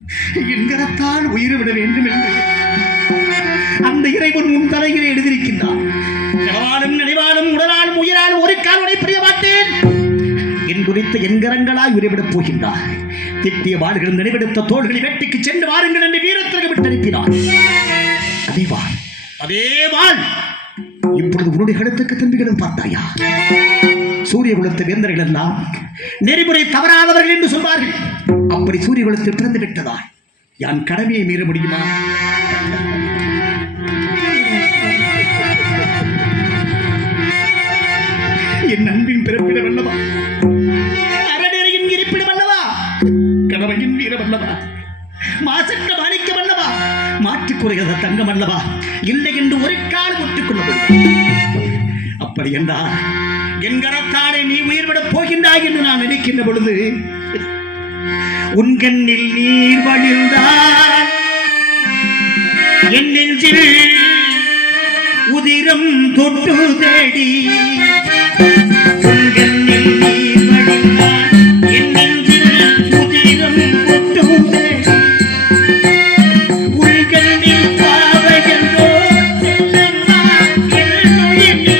என்கிறத்தால் உயிர்விட வேண்டும் என்று அந்த இறைவன் உன் தலையிலே எழுதியிருக்கின்றான். நினைவாலும் நினைவாலும் உடலாலும் உயிராலும் ஒரு காலனை புரிய மாட்டேன் என் குறித்த என்கரங்களாய் உயிர்விடப் போகின்றார். திட்டிய வாள்களும் நினைவெடுத்த தோள்களை வெட்டிக்கு சென்று வாருங்கள் என்று வீரத்திற்கு விட்டு அனுப்பினார். அதே வாள் இப்பொழுது உன்னுடைய கழுத்துக்கு திரும்பிகளும் பார்த்தாயா? சூரிய குலத்து வேந்தர்கள் எல்லாம் நெறிமுறை தவறாதவர்கள் என்று சொல்வார்கள். அப்படி சூரிய குலத்தில் பிறந்து விட்டதா யான் கடமையை மீற முடியுமா? என் அன்பின் பிறப்பிடம் அல்லவா, அறநெறியின் இருப்பிடம் அல்லவா, கடமையின் வீரம் அல்லவா, மாசற்ற மாணிக்கம் அல்லவா, மாற்றுக்குறையாத தங்கம் அல்லவா, இல்லை என்று ஒரு காலம் ஒட்டுக்கொள்ள முடியும். அப்படி என்றால் என் கரத்தாலே நீ உயிர்விடப் போகின்றாய் என்று நான் நினைக்கின்ற பொழுது உன் கண்ணில் நீர் வழிந்தால் என் நெஞ்சில் உதிரம் தொட்டு தேடி உன் கண்ணில் நீர் வழிந்தால் என் நெஞ்சில் உதிரம் தொட்டு தேடி உன் கண்ணில் பாவையன்றோ செல்லம்மா என்னுயிர் நீ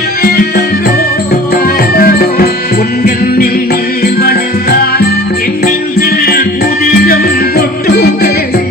உன் கண்ணில் நீர் வழிந்தால் என் நெஞ்சில் உதிரம் தொட்டு தேடி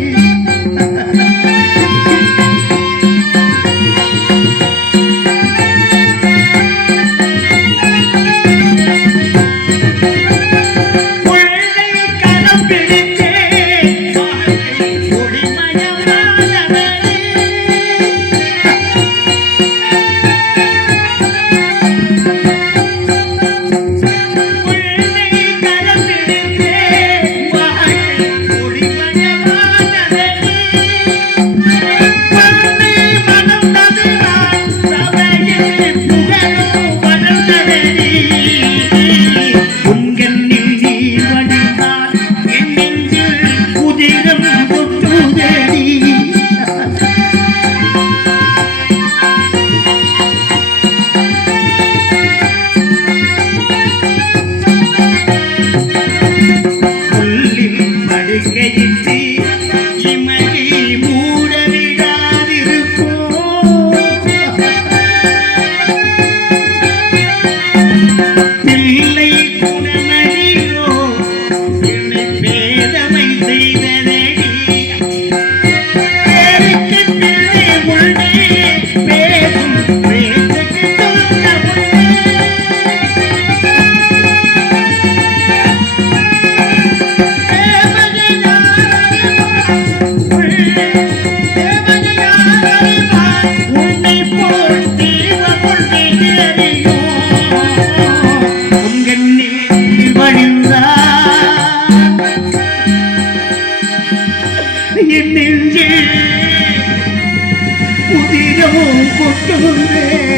என் நெஞ்சில் உதிரமும் கொட்டுகிறேன்.